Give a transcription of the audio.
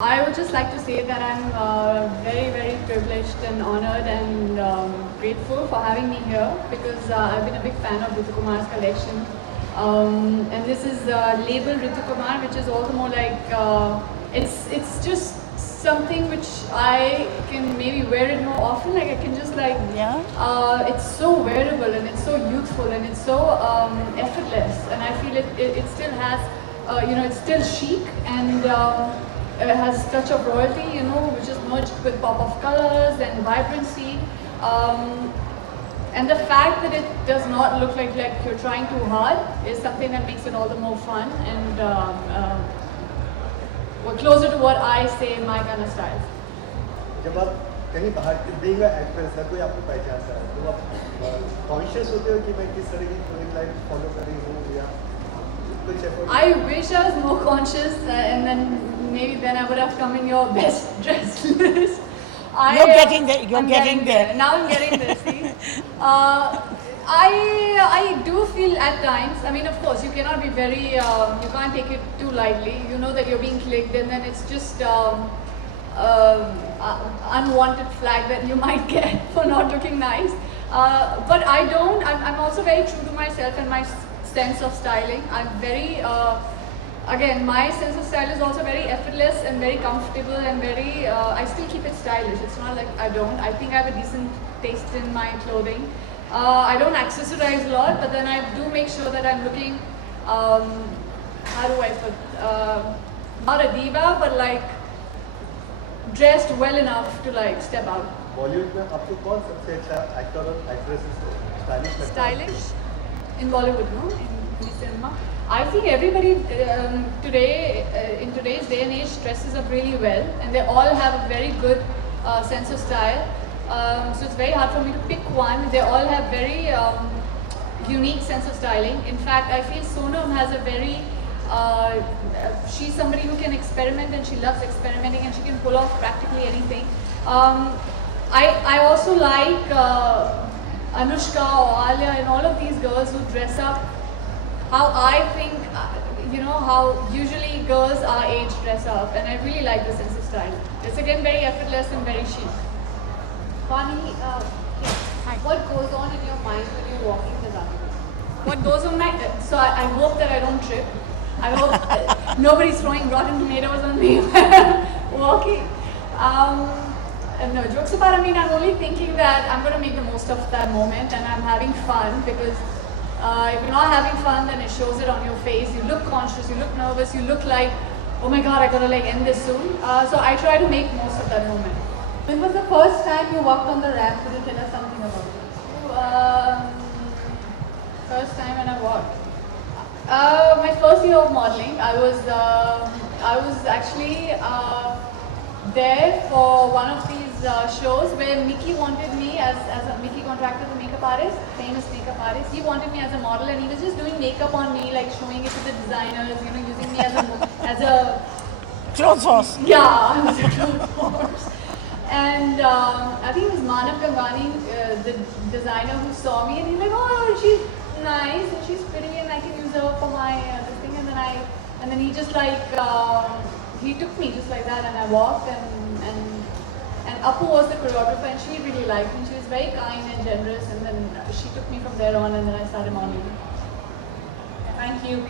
I would just like to say that I'm very, very privileged and honored and grateful for having me here because I've been a big fan of Ritu Kumar's collection. And this is labeled Ritu Kumar, which is all the more like, it's just something which I can maybe wear it more often. Like I can just like, it's so wearable and it's so youthful and it's so effortless. And I feel it still has, it's still chic and it has a touch of royalty, which is merged with pop of colors and vibrancy. And the fact that it does not look like you're trying too hard is something that makes it all the more fun and we're closer to what I say my kind of style. जब आप कहीं बाहर being an actress है कोई आपको पहचानता है तो आप conscious होते हो कि मैं किस तरह की clothing line follow कर रही हूँ या कुछ effort? I wish I was more conscious and then maybe then I would have come in your best dress list. You're getting there. You're getting there. Now I'm getting there. See, I do feel at times. I mean, of course, you cannot be very. You can't take it too lightly. You know that you're being clicked, and then it's just unwanted flag that you might get for not looking nice. But I don't. I'm also very true to myself and my sense of styling. I'm very. Again, my sense of style is also very effortless and very comfortable and very, I still keep it stylish. It's not like I don't. I think I have a decent taste in my clothing. I don't accessorize a lot, but then I do make sure that I'm looking, how do I put, not a diva, but like dressed well enough to like step out. Bollywood में आपको कौन सबसे अच्छा actor और actress stylish लगता है? Stylish? In Bollywood, no? In cinema? I think everybody today, in today's day and age, dresses up really well, and they all have a very good sense of style. So it's very hard for me to pick one. They all have very unique sense of styling. In fact, I feel Sonam has a very, she's somebody who can experiment and she loves experimenting and she can pull off practically anything. I also like Anushka or Alia and all of these girls who dress up how I think, how usually girls our age dress up, and I really like the sense of style. It's again very effortless and very chic. Vani, what goes on in your mind when you're walking the runway? What goes on my, so I hope that I don't trip. I hope that nobody's throwing rotten tomatoes on me when I'm walking. No, jokes apart, I'm only thinking that I'm going to make the most of that moment and I'm having fun because if you're not having fun, then it shows it on your face. You look conscious, you look nervous, you look like, oh my god, I gotta like end this soon. So I try to make most of that moment. When was the first time you walked on the ramp? Could you tell us something about it? First time when I walked. My first year of modeling, I was actually there for one of these shows where Mickey wanted me as a Mickey contracted the makeup artist, famous makeup artist. He wanted me as a model, and he was just doing makeup on me, like showing it to the designers, you know, using me as a Clothes horse. yeah, of course. And I think it was Manav Gangani, the designer, who saw me, and he's like, "Oh, she's nice and she's pretty, and I can use her for my this thing." And then he just like he took me just like that, and I walked, and Appu was the choreographer, and she really liked me. She was very kind and generous, and then she took me from there on, and then I started modeling. Thank you.